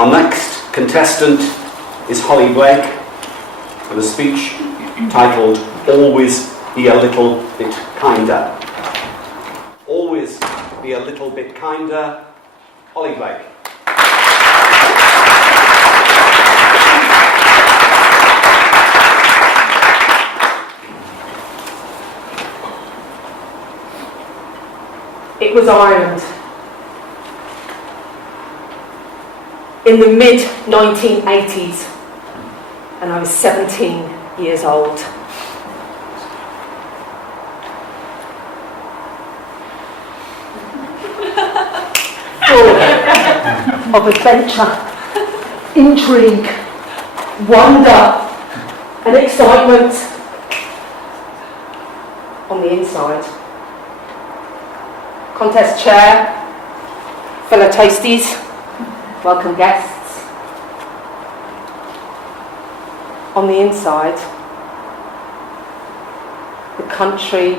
Our next contestant is Holly Blake with a speech titled Always Be a Little Bit Kinder. Always be a little bit kinder. Holly Blake. It was Ireland. In the mid-1980s, and I was 17 years old. Full of adventure, intrigue, wonder, and excitement on the inside. Contest chair, fellow toasties, welcome guests. On the inside, the country,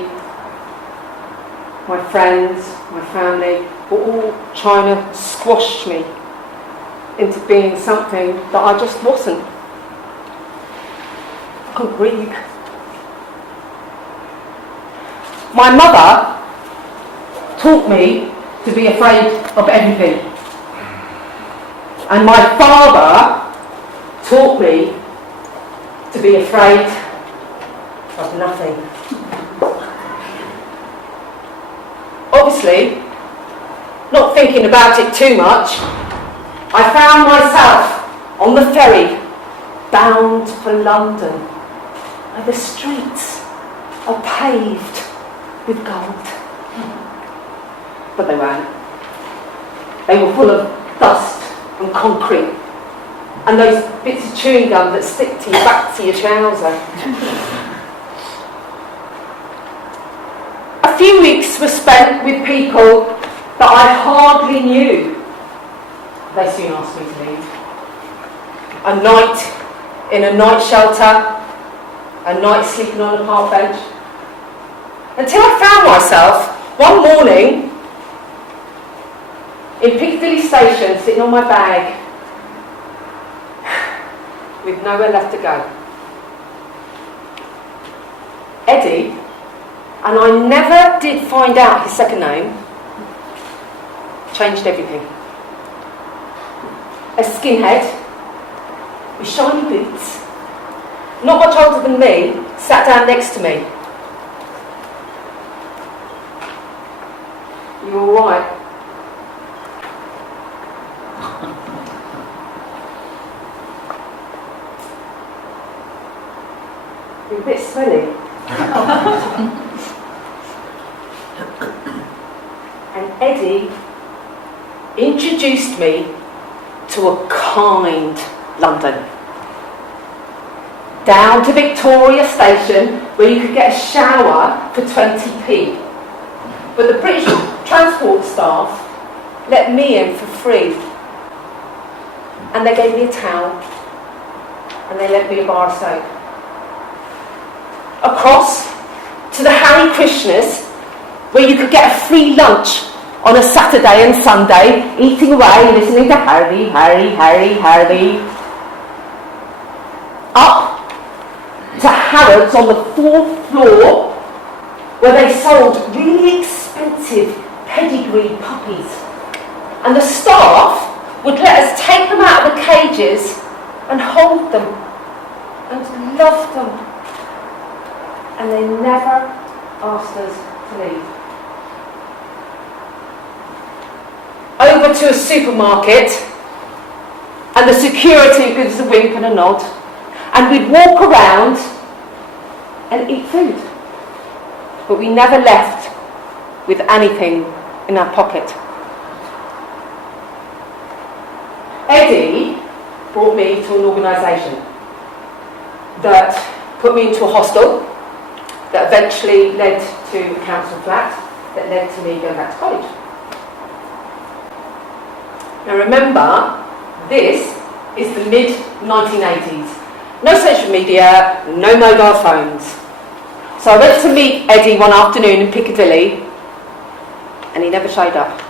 my friends, my family were all trying to squash me into being something that I just wasn't. I couldn't breathe. My mother taught me to be afraid of everything. And my father taught me to be afraid of nothing. Obviously, not thinking about it too much, I found myself on the ferry, bound for London, where the streets are paved with gold. But they weren't. They were full of dust and concrete and those bits of chewing gum that stick to your back to your trouser. A few weeks were spent with people that I hardly knew. They soon asked me to leave. A night in a night shelter, a night sleeping on a park bench, until I found myself one morning in Piccadilly Station, sitting on my bag, with nowhere left to go. Eddie, and I never did find out his second name, changed everything. A skinhead, with shiny boots, not much older than me, sat down next to me. You all right? You're a bit smelly. And Eddie introduced me to a kind London. Down to Victoria Station, where you could get a shower for 20p. But the British transport staff let me in for free. And they gave me a towel. And they lent me a bar of soap. Across to the Harry Krishnas, where you could get a free lunch on a Saturday and Sunday, eating away, listening to Harry, Harry, Harry, Harry. Up to Harrods on the 4th floor, where they sold really expensive pedigree puppies. And the staff would let us take them out of the cages and hold them and love them. And they never asked us to leave. Over to a supermarket, and the security gives a wink and a nod, and we'd walk around and eat food. But we never left with anything in our pocket. Eddie brought me to an organisation that put me into a hostel, that eventually led to a council flat, that led to me going back to college. Now remember, this is the mid-1980s. No social media, no mobile phones. So I went to meet Eddie one afternoon in Piccadilly, and he never showed up.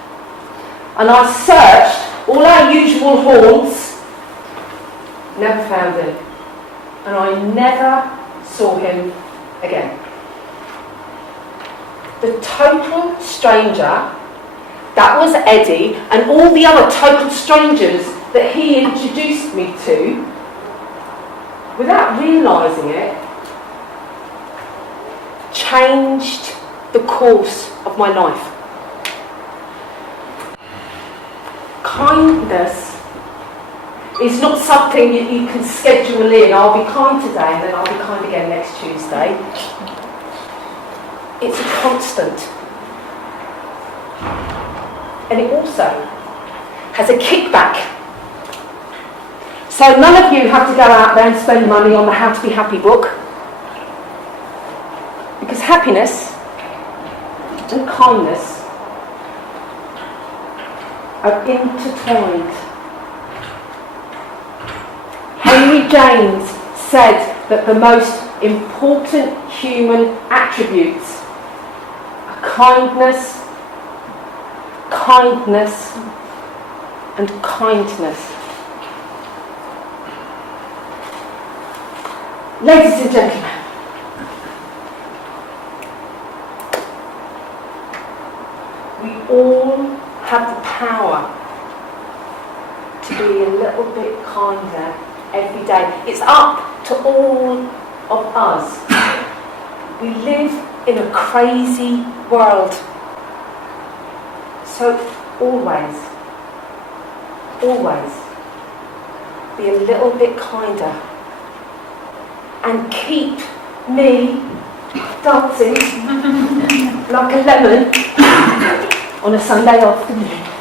And I searched all our usual haunts, never found him. And I never saw him again. The total stranger, that was Eddie, and all the other total strangers that he introduced me to, without realising it, changed the course of my life. Kindness is not something that you can schedule in. I'll be kind today and then I'll be kind again next Tuesday. It's a constant. And it also has a kickback. So none of you have to go out there and spend money on the How to Be Happy book. Because happiness and kindness are intertwined. Henry James said that the most important human attributes are kindness, kindness, and kindness. Ladies and gentlemen, we all have the power to be a little bit kinder every day. It's up to all of us. We live in a crazy world. So always be a little bit kinder and keep me dancing like a lemon on a Sunday afternoon.